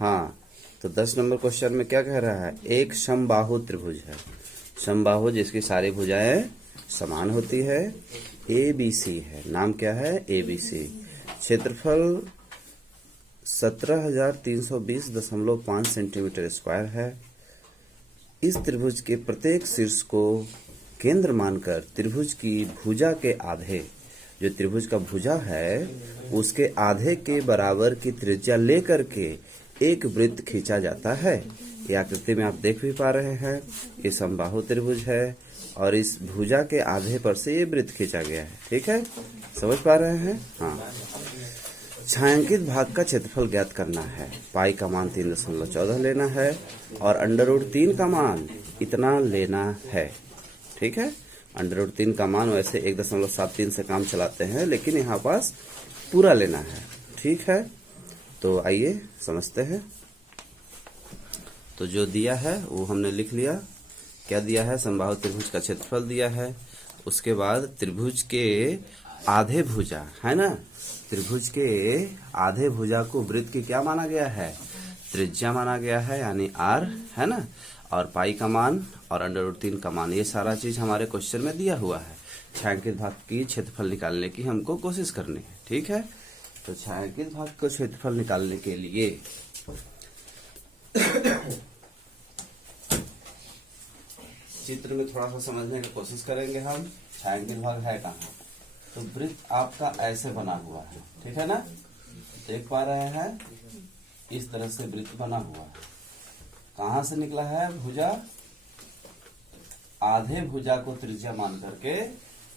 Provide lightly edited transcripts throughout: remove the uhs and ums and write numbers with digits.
हाँ, तो 10 number question में क्या कह रहा है, एक समबाहु त्रिभुज है। समबाहु जिसकी सारी भुजाएं समान होती है, ABC है। नाम क्या है, ABC। क्षेत्रफल 17,320.5 सेंटीमीटर स्क्वायर है। इस त्रिभुज के प्रत्येक शीर्ष को केंद्र मानकर त्रिभुज की भुजा के आधे, जो त्रिभुज का भुजा है उसके आधे के बराबर की त्रिज्या लेकर के एक वृत्त खींचा जाता है। ये आकृति में आप देख भी पा रहे हैं, ये समबाहु त्रिभुज है और इस भुजा के आधे पर से ये वृत्त खींचा गया है। ठीक है, समझ पा रहे हैं। हाँ, छायांकित भाग का क्षेत्रफल ज्ञात करना है। पाई का मान 3.14 लेना है और √3 का मान इतना लेना है। ठीक है, √3 का मान वैसे 1.73 से काम चलाते हैं, लेकिन यहाँ पास पूरा लेना है। ठीक है, तो आइए समझते हैं। तो जो दिया है वो हमने लिख लिया। क्या दिया है, समबाहु त्रिभुज का क्षेत्रफल दिया है। उसके बाद त्रिभुज के आधे भुजा है ना, त्रिभुज के आधे भुजा को वृत्त की क्या माना गया है, त्रिज्या माना गया है, यानी R है ना, और पाई का मान और √3 का मान, ये सारा चीज हमारे क्वेश्चन में दिया हुआ है। छायांकित भाग की क्षेत्रफल निकालने की हमको कोशिश करनी है। ठीक है, तो छायांकित भाग का क्षेत्रफल निकालने के लिए चित्र में थोड़ा सा समझने की कोशिश करेंगे हम। छायांकित भाग है कहाँ, तो वृत्त आपका ऐसे बना हुआ है। ठीक है ना, देख पा रहे हैं, इस तरह से वृत्त बना हुआ है। कहाँ से निकला है भुजा, आधे भुजा को त्रिज्या मान करके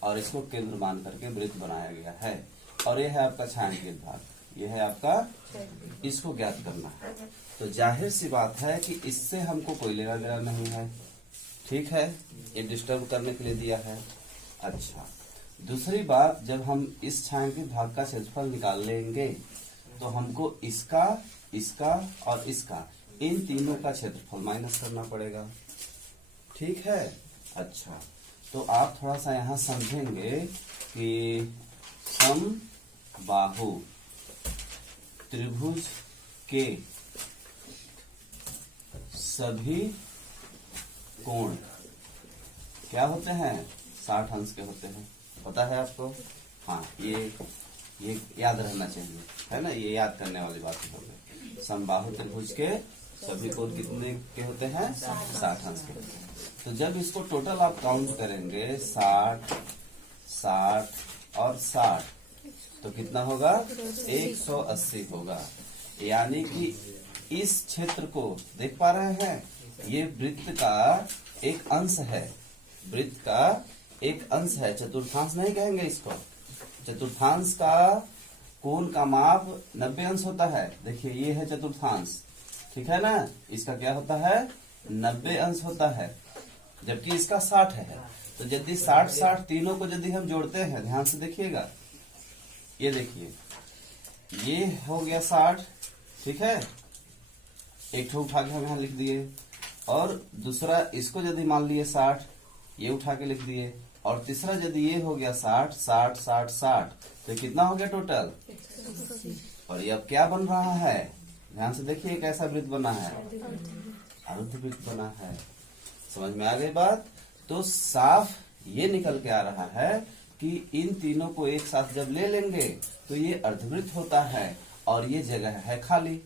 और इसको केंद्र मान करके वृत्त बनाया गया है। और यह है आपका छायांकित भाग, यह है आपका, इसको ज्ञात करना है। तो जाहिर सी बात है कि इससे हमको कोई लेना देना नहीं है। ठीक है, ये डिस्टर्ब करने के लिए दिया है। अच्छा, दूसरी बात, जब हम इस छायांकित भाग का क्षेत्रफल निकाल लेंगे तो हमको इसका, इसका और इसका, इन तीनों का क्षेत्रफल माइनस करना पड़ेगा। ठीक है, अच्छा, तो आप थोड़ा सा यहाँ समझेंगे कि समबाहु त्रिभुज के सभी कोण क्या होते हैं, 60 अंश के होते हैं। पता है आपको? हाँ, ये याद रहना चाहिए, है ना, ये याद करने वाली बात हो गई। समबाहु त्रिभुज के सभी कोण कितने के होते हैं, 60 अंश के होते हैं। तो जब इसको टोटल आप काउंट करेंगे 60, 60 और 60, तो कितना होगा, 180 होगा। यानी कि इस क्षेत्र को देख पा रहे हैं, ये वृत्त का एक अंश है, वृत्त का एक अंश है। चतुर्थांश नहीं कहेंगे इसको। चतुर्थांश का कोण का माप 90 अंश होता है। देखिए, ये है चतुर्थांश, ठीक है ना, इसका क्या होता है, 90 अंश होता है, जबकि इसका 60 है। तो यदि 60-60 तीनों को यदि हम जोड़ते हैं, ध्यान से देखिएगा, ये देखिए, ये हो गया 60, ठीक है, एक ठो उठा के हम यहाँ लिख दिए, और दूसरा इसको यदि मान लिए 60, ये उठा के लिख दिए, और तीसरा यदि ये हो गया 60, 60, 60, 60, तो कितना हो गया टोटल, और ये अब क्या बन रहा है, ध्यान से देखिए, कैसा वृत्त बना है, अर्धवृत्त बना है। समझ में आ गई बात? तो साफ ये निकल के आ रहा है कि इन तीनों को एक साथ जब ले लेंगे तो ये अर्धवृत्त होता है और ये जगह है खाली।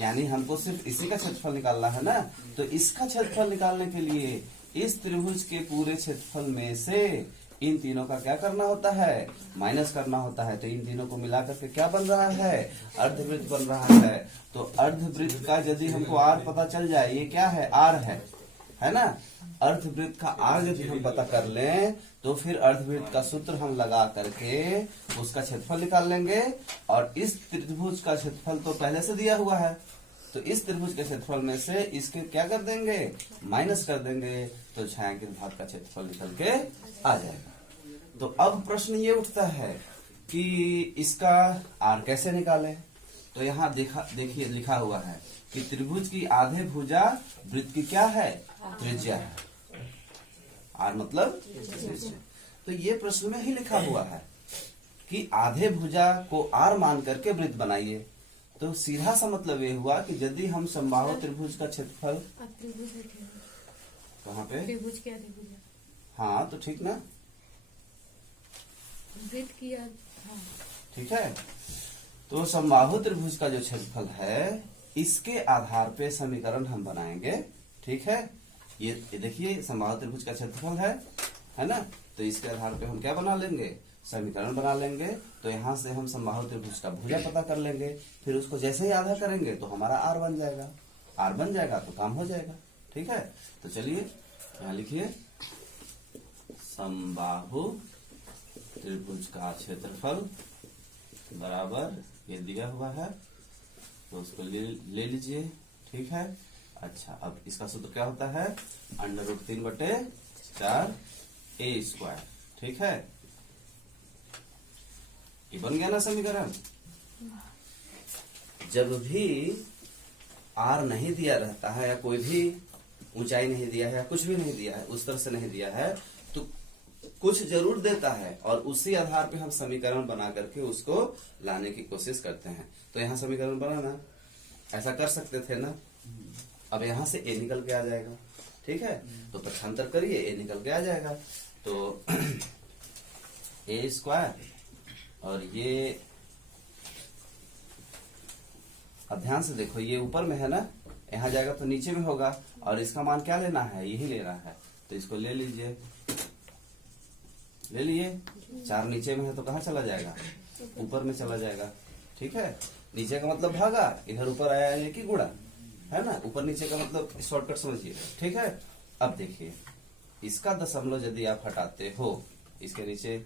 यानी हमको सिर्फ इसी का क्षेत्रफल निकालना है ना, तो इसका क्षेत्रफल निकालने के लिए इस त्रिभुज के पूरे क्षेत्रफल में से इन तीनों का क्या करना होता है, माइनस करना होता है। तो इन तीनों को मिलाकर के क्या बन रहा है, अर्धवृत्त बन रहा है। तो अर्धवृत्त का यदि हमको आर पता चल जाए, ये क्या है, आर है ना, अर्धवृत्त का आर यदि हम पता कर लें तो फिर अर्धवृत्त का सूत्र हम लगा करके उसका क्षेत्रफल निकाल लेंगे। और इस त्रिभुज का क्षेत्रफल तो पहले से दिया हुआ है, तो इस त्रिभुज के क्षेत्रफल में से इसके क्या कर देंगे, माइनस कर देंगे, तो छायांकित भाग का क्षेत्रफल निकल के आ जाएगा। तो अब प्रश्न ये उठता है कि इसका आर कैसे निकालें। तो यहाँ देखिए लिखा हुआ है कि त्रिभुज की आधे भुजा वृत्त की क्या है, त्रिज्या है। आर मतलब त्रिज्या। तो ये प्रश्न में ही लिखा हुआ है कि आधे भुजा को आर मान करके वृत्त बनाइए। तो सीधा सा मतलब ये हुआ कि यदि हम समबाहु त्रिभुज का क्षेत्रफल कहाँ पे त्रिभुज क्या त्रिभुज है? हाँ तो ठीक ना, वृत्त किया। हाँ ठीक है। तो समबाहु त्रिभुज का जो क्षेत्रफल है इसके आधार पे समीकरण हम बनाएंगे, ठीक है। ये देखिए समबाहु त्रिभुज का क्षेत्रफल है ना, तो इसके आधार पे हम क्या बना लेंगे, समीकरण बना लेंगे। तो यहाँ से हम समबाहु त्रिभुज का भुजा पता कर लेंगे, फिर उसको जैसे ही आधा करेंगे तो हमारा आर बन जाएगा, आर बन जाएगा तो काम हो जाएगा, ठीक है। तो चलिए यहाँ लिखिए समबाहु त्रिभुज का क्षेत्रफल बराबर ये दिया हुआ है तो उसको ले लीजिए, ठीक है। अच्छा अब इसका सूत्र क्या होता है, √3/4 a स्क्वायर, ठीक है। ये बन गया ना समीकरण। जब भी आर नहीं दिया रहता है या कोई भी ऊंचाई नहीं दिया है या कुछ भी नहीं दिया है, उस तरह से नहीं दिया है, तो कुछ जरूर देता है और उसी आधार पे हम समीकरण बना करके उसको लाने की कोशिश करते हैं। तो यहाँ समीकरण बनाना ऐसा कर सकते थे ना, अब यहाँ से a निकल के आ जाएगा, ठीक है। तो पक्षांतर करिए, a निकल के आ जाएगा, तो a स्क्वायर और ये अब ध्यान से देखो ये ऊपर में है ना, यहाँ जाएगा तो नीचे में होगा और इसका मान क्या लेना है, यही लेना है। तो इसको ले लीजिए, ले लिए, 4 नीचे में है तो कहाँ चला जाएगा, ऊपर में चला जाएगा, ठीक है। नीचे का मतलब भागा, इधर ऊपर आया यानी कि गुणा, है ना। ऊपर नीचे का मतलब शॉर्टकट समझिए, ठीक है। अब देखिए इसका दशमलव यदि आप हटाते हो, इसके नीचे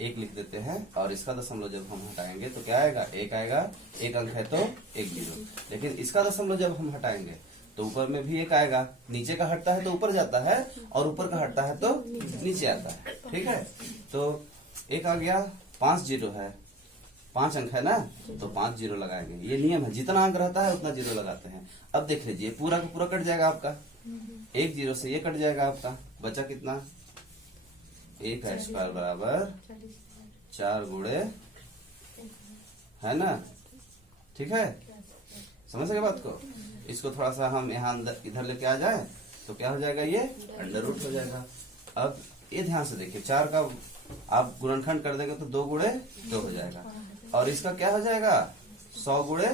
1 लिख देते हैं और इसका दशमलव जब हम हटाएंगे तो क्या आएगा, 1 आएगा, 1 अंक है तो 1 0। लेकिन इसका दशमलव जब हम हटाएंगे तो ऊपर में भी 1 आएगा, नीचे का हटता है तो ऊपर जाता है और ऊपर का हटता है तो नीचे आता है, ठीक है। तो 1 आ गया, 5 0 है, 5 अंक है ना, तो 5 0 लगाएंगे, ये नियम है, जितना अंक रहता है उतना 0 लगाते हैं। अब देख लीजिए पूरा का पूरा कट जाएगा आपका, 1 0 से ये कट जाएगा आपका, बचा कितना, 1 का स्क्वायर बराबर 4 गुणे, है ना, ठीक है। समझ गए बात को। इसको थोड़ा सा हम यहाँ इधर लेके आ जाए तो क्या हो जाएगा, ये √, हो जाएगा। अब ये ध्यान से देखिए 4 का आप गुणनखंड कर देंगे तो 2 गुणे 2 हो जाएगा और इसका क्या हो जाएगा, 100 गुणे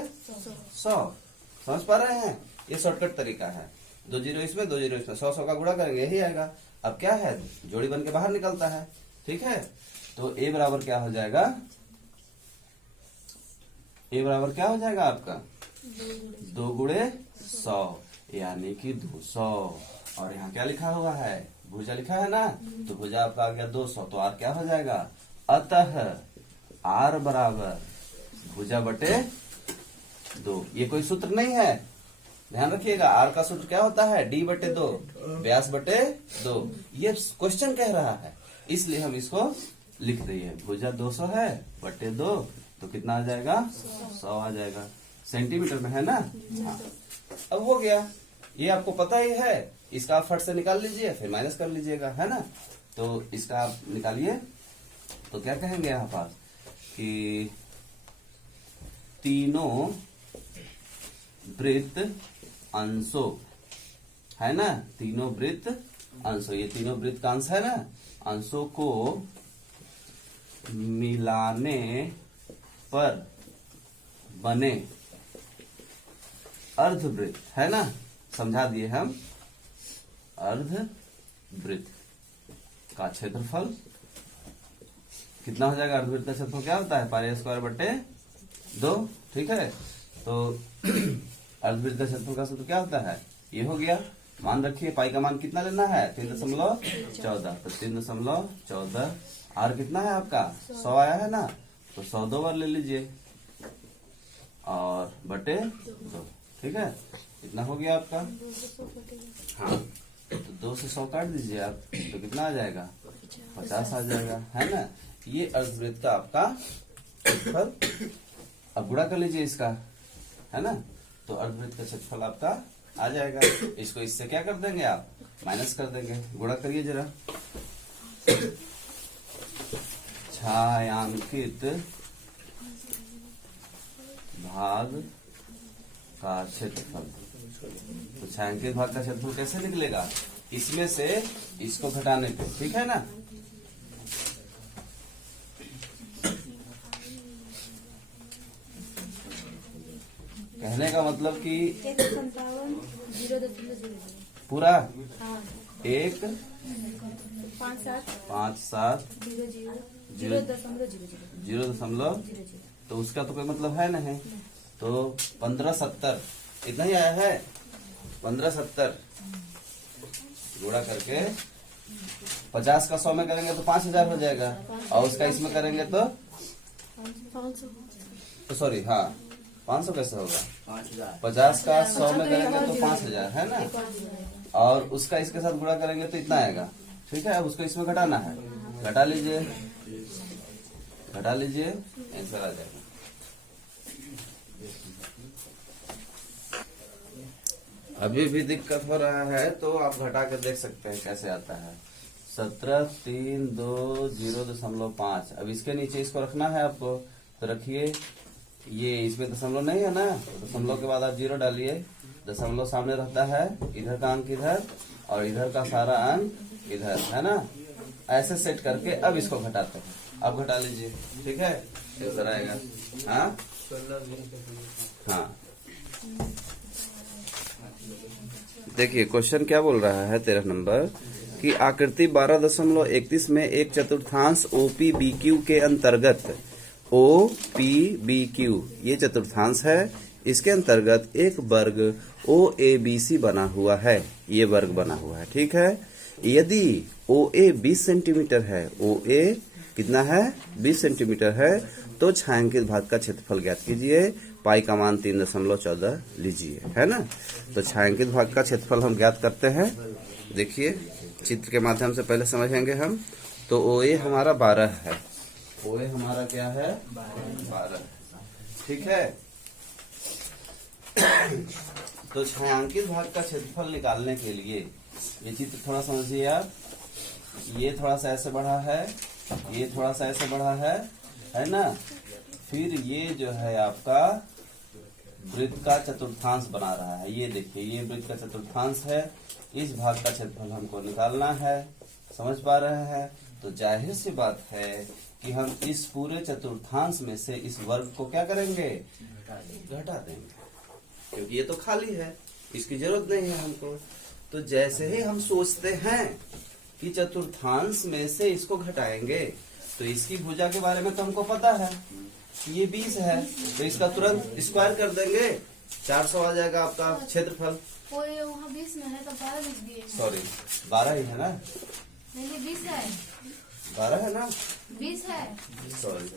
100। समझ पा रहे हैं, ये शॉर्टकट तरीका है, 2 0 इसमें 2 0 इसमें, 100 का गुणा करेंगे यही आएगा। अब क्या है, जोड़ी बन के बाहर निकलता है, ठीक है। तो a बराबर क्या हो जाएगा, a बराबर क्या हो जाएगा आपका 2 गुणे 100 यानी कि 200। और यहाँ क्या लिखा हुआ है, भुजा लिखा है ना, तो भुजा आपका आ गया 200, तो r क्या हो जाएगा, अतः r बराबर भुजा बटे 2। ये कोई सूत्र नहीं है, ध्यान रखिएगा। r का सूत्र क्या होता है, d बटे 2, व्यास बटे 2। ये क्वेश्चन कह रहा है इसलिए हम इसको लिख रही है, भुजा 200 है बटे 2 तो कितना आ जाएगा, 100 आ जाएगा, सेंटीमीटर में है ना। हाँ अब हो गया, ये आपको पता ही है, इसका आप फट से निकाल लीजिए फिर माइनस कर लीजिएगा, है ना। तो इसका आप निकालिए तो क्या कहेंगे यहाँ पर कि तीनों वृत्त अंशों, है ना, तीनों वृत्त अंशों, ये तीनों वृत्त का अंश है ना, अंशों को मिलाने पर बने अर्धवृत्त, है ना, समझा दिए हम, अर्धवृत्त का क्षेत्रफल कितना हो जाएगा, अर्धवृत्त का क्षेत्रफल क्या होता है, पाई स्क्वायर बटे 2, ठीक है। तो अर्धवृत्त का क्षेत्रफल का सूत्र क्या होता है, ये हो गया। मान रखिए पाई का मान कितना लेना है, 3.14, तो 3.14, आर कितना है आपका 100 आया है ना, तो 100 2 बार ले लीजिए और बटे 2, ठीक है। इतना हो गया आपका, हाँ तो 2 से 100 काट दीजिए आप तो कितना आ जाएगा, 50 आ जाएगा, है ना। ये अर्धवृत्त का आपका क्षेत्रफल। अब गुणा कर लीजिए इसका, है ना, तो अर्धवृत्त का क्षेत्रफल आपका आ जाएगा। इसको इससे क्या कर देंगे आप, माइनस कर देंगे। गुणा करिए जरा, छायांकित भाग का क्षेत्रफल। तो छायांकित भाग का क्षेत्रफल कैसे निकलेगा? इसमें से इसको घटाने पे, ठीक है ना। कहने का मतलब कि 0.00 पूरा हाँ 1 5 7 0.00 तो उसका तो कोई मतलब है नहीं। तो 1570 इतना ही आया है। 1570 गुणा करके 50 का 100 में करेंगे तो 5000 हो जाएगा, और उसका इसमें करेंगे तो सॉरी हाँ 500 कैसे होगा? 50 का 100 में करेंगे तो 5000 है ना, और उसका इसके साथ गुणा करेंगे तो इतना आएगा। ठीक है, अब उसको इसमें घटाना है। घटा लीजिए आंसर आ जाएगा। अभी भी दिक्कत हो रहा है तो आप घटा के देख सकते हैं कैसे आता है। 17,320.5। अब इसके नीचे इसको रखना है आपको, तो रखिए। ये इसमें दशमलव नहीं है ना, तो दशमलव के बाद आप 0 डालिए। दशमलव सामने रहता है, इधर का अंक इधर और इधर का सारा अंक इधर, है ना। ऐसे सेट करके अब इसको घटाते हैं। अब घटा लीजिए, ठीक है, आंसर आएगा। हाँ हाँ, देखिए क्वेश्चन क्या बोल रहा है 13 नंबर कि आकृति 12.31 में एक चतुर्थांश OPBQ के अंतर्गत OPBQ ये चतुर्थांश है, इसके अंतर्गत एक वर्ग OABC बना हुआ है। ये वर्ग बना हुआ है, ठीक है। यदि OA 20 सेंटीमीटर है, OA कितना है? 20 सेंटीमीटर है, तो छायांकित भाग का क्षेत्रफल ज्ञात कीजिए। पाई का मान 3.14 लीजिए, है ना। तो छायांकित भाग का क्षेत्रफल हम ज्ञात करते हैं। देखिए चित्र के माध्यम से पहले समझेंगे हम। तो OA हमारा 12 है, OA हमारा क्या है? 12, ठीक है। तो छायांकित भाग का क्षेत्रफल निकालने के लिए ये चित्र थोड़ा समझिए आप। ये थोड़ा सा ऐसे बढ़ा है, ये थोड़ा सा ऐसे बढ़ा है ना। फिर ये जो है आपका वृत्त का चतुर्थांश बना रहा है। ये देखिए, ये वृत्त का चतुर्थांश है। इस भाग का क्षेत्रफल हमको निकालना है, समझ पा रहे हैं। तो जाहिर सी बात है कि हम इस पूरे चतुर्थांश में से इस वर्ग को क्या करेंगे? घटा देंगे, क्योंकि ये तो खाली है, इसकी जरूरत नहीं है हमको। तो जैसे ही हम सोचते हैं कि चतुर्थांश में से इसको घटाएंगे, तो इसकी भुजा के बारे में तो हमको पता है, ये 20 है, तो इसका तुरंत स्क्वायर कर देंगे, 400 आ जाएगा आपका क्षेत्रफल। वहाँ 20 में है तो 12 20 भी है। सॉरी 12 ही है ना? नहीं 20 है, 12 है ना? 20 है, सॉरी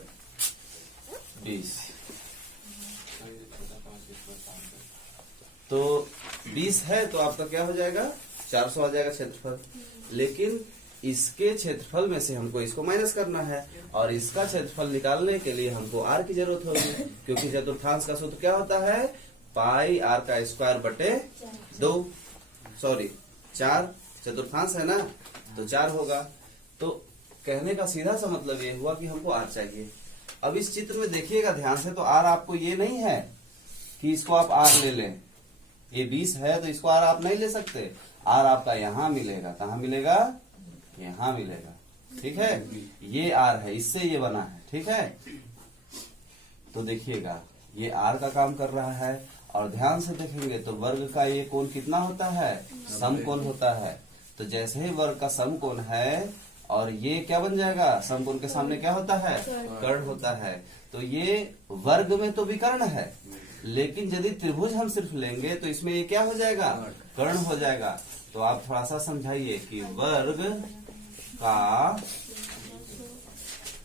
20। तो 20 है तो आपका क्या हो जाएगा? 400 आ जाएगा क्षेत्रफल। लेकिन इसके क्षेत्रफल में से हमको इसको माइनस करना है, और इसका क्षेत्रफल निकालने के लिए हमको r की जरूरत होगी, क्योंकि चतुर्थांश का सूत्र क्या होता है? पाई r का स्क्वायर बटे 2, सॉरी 4, चतुर्थांश है ना, तो 4 होगा। तो कहने का सीधा सा मतलब ये हुआ कि हमको r चाहिए। अब इस चित्र में देखिएगा ध्यान से, तो r आपको ये नहीं है कि इसको आप r ले लें। ये 20 है तो इसको r आप नहीं ले सकते। r आपका यहाँ मिलेगा, कहाँ मिलेगा? यहाँ मिलेगा, ठीक है। ये r है, इससे ये बना है, ठीक है। तो देखिएगा ये r का काम कर रहा है, और ध्यान से देखेंगे तो वर्ग का ये कोण कितना होता है? समकोण होता है। तो जैसे ही वर्ग का समकोण है, और ये क्या बन जाएगा? समकोण के सामने क्या होता है? कर्ण होता है। तो ये वर्ग में तो विकर्ण है, लेकिन यदि त्रिभुज हम सिर्फ लेंगे तो इसमें ये क्या हो जाएगा? कर्ण हो जाएगा। तो आप थोड़ा सा समझाइए कि वर्ग का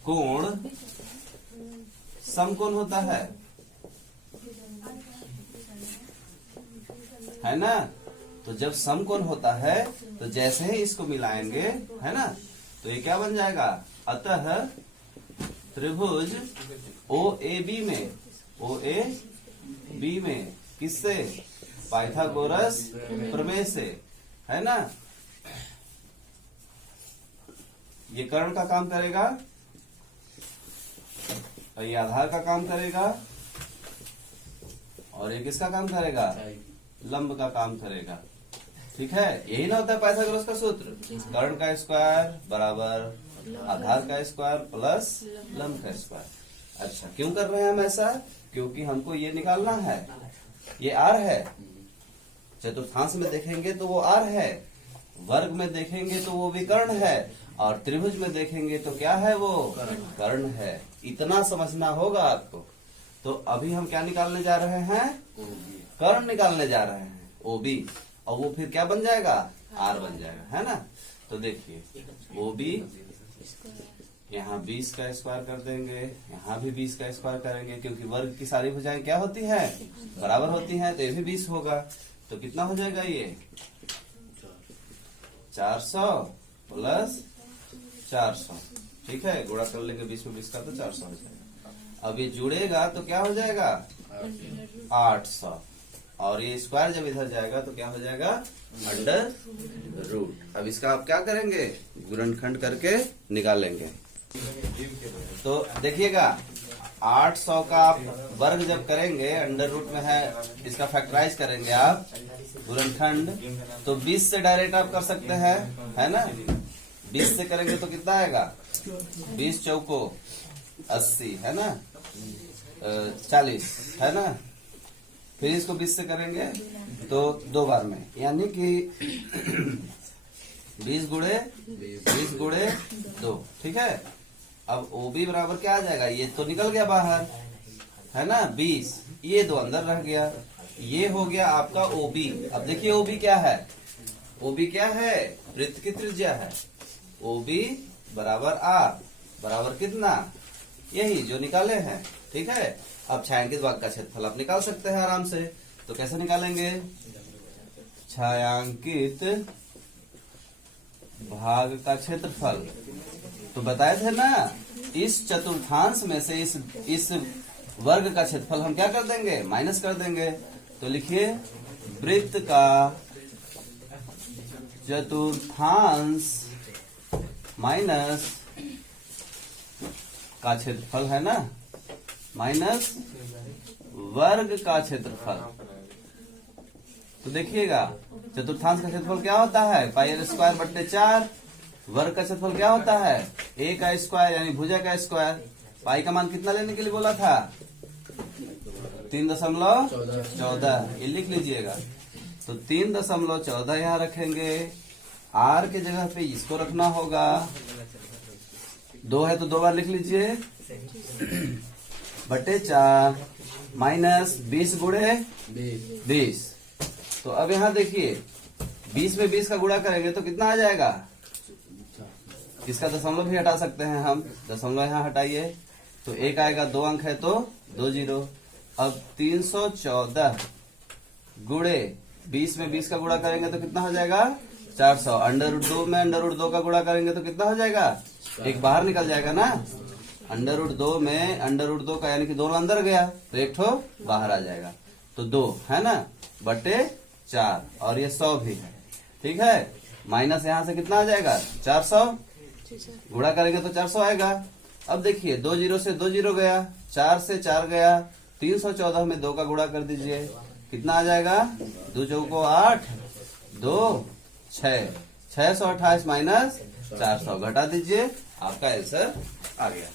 कोण समकोण होता है ना। तो जब समकोण होता है तो जैसे ही इसको मिलाएंगे, है ना, तो ये क्या बन जाएगा? अतः त्रिभुज OAB में किससे? पाइथागोरस प्रमेय से, है ना। ये कर्ण का काम करेगा और ये आधार का काम करेगा, और ये किसका काम करेगा? लंब का काम करेगा। ठीक है, यही ना होता है पाइथागोरस का सूत्र, कर्ण का स्क्वायर बराबर आधार का स्क्वायर प्लस लंब का स्क्वायर। अच्छा, क्यों कर रहे हैं हम ऐसा? क्योंकि हमको ये निकालना है, ये आर है, चतुर्थांश में देखेंगे तो वो आर है, वर्ग में देखेंगे तो वो भी कर्ण है, और त्रिभुज में देखेंगे तो क्या है? वो कर्ण है। इतना समझना होगा आपको। तो अभी हम क्या निकालने जा रहे हैं? कर्ण निकालने जा रहे हैं, ओबी, और वो फिर क्या बन जाएगा? आर बन जाएगा, है ना। तो देखिए ओबी, यहाँ 20 का स्क्वायर कर देंगे, यहाँ भी 20 का स्क्वायर करेंगे, क्योंकि वर्ग की सारी भुजाएं क्या होती हैं? बराबर होती हैं, तो ये भी 20 होगा। तो कितना हो जाएगा ये? 400 प्लस 400। ठीक है, गुणा कर लेंगे 20 में 20 का, तो 400 हो जाएगा। अब ये जुड़ेगा तो क्या हो जाएगा? 800, और ये स्क्वायर जब इधर जाएगा तो क्या हो जाएगा? Under root. अब इसका आप क्या करेंगे? गुणनखंड करके निकालेंगे। तो देखिएगा, 800 का आप वर्ग जब करेंगे, अंडर रूट में है, इसका फैक्टराइज करेंगे आप गुणनखंड, तो 20 से डायरेक्ट आप कर सकते हैं, है ना। 20 से करेंगे तो कितना आएगा? 20 चौको 80, है ना, 40, है ना। फिर इसको 20 से करेंगे तो 2 बार में, यानी कि 20 गुणे 2। ठीक है, अब ओबी बराबर क्या आ जाएगा? ये तो निकल गया बाहर, है ना, 20, ये 2 अंदर रह गया, ये हो गया आपका ओबी। अब देखिए ओबी क्या है? ओबी क्या है? वृत्त की त्रिज्या है। ओबी बराबर आर बराबर कितना? यही जो निकाले हैं। ठीक है, अब छायांकित भाग का क्षेत्रफल आप निकाल सकते हैं आराम से। तो कैसे निकालेंगे? छायांकित भाग का क्षेत्रफल तो बताए थे ना, इस चतुर्थांश में से इस वर्ग का क्षेत्रफल हम क्या कर देंगे? माइनस कर देंगे। तो लिखिए वृत्त का चतुर्थांश माइनस का क्षेत्रफल, है ना, माइनस वर्ग का क्षेत्रफल। तो देखिएगा चतुर्थांश का क्षेत्रफल क्या होता है? पाई आर स्क्वायर बट्टे 4। वर्ग का क्षेत्रफल क्या होता है? ए का स्क्वायर, यानी भुजा का स्क्वायर। पाई का मान कितना लेने के लिए बोला था? 3.14। ये लिख लीजिएगा। तो 3.14 यहाँ रखेंगे, आर के जगह पे इसको रखना होगा। 2 है तो 2 बार लिख लीजिए, बटे 4 माइनस 20 गुणे 20। तो अब यहाँ देखिए 20 में 20 का गुणा करेंगे तो कितना आ जाएगा? इसका दशमलव भी हटा सकते हैं हम, दशमलव यहाँ हटाइए तो 1 आएगा, 2 अंक है तो 2 0। अब 314 गुणे 20 में 20 का गुणा करेंगे तो कितना हो जाएगा? 400। अंडर रूट 2 में अंडर रूट 2 का गुणा करेंगे तो कितना हो जाएगा? एक बाहर निकल जाएगा ना। अंडर रूट 2 में अंडर रूट 2 का, यानी कि दोनों अंदर गया तो एक ठो बाहर आ जाएगा, तो 2, है ना, बटे 4, और ये 100 भी है। ठीक है, माइनस यहाँ से कितना आ जाएगा? 400। गुणा करेंगे तो 400 आएगा। अब देखिए 2 0 से 2 0 गया, 4 से 4 गया, 314 में 2 का गुणा कर दीजिए, कितना आ जाएगा? 2 चौको 8, 2 6, 628 माइनस 400 घटा दीजिए, आपका आंसर आ गया।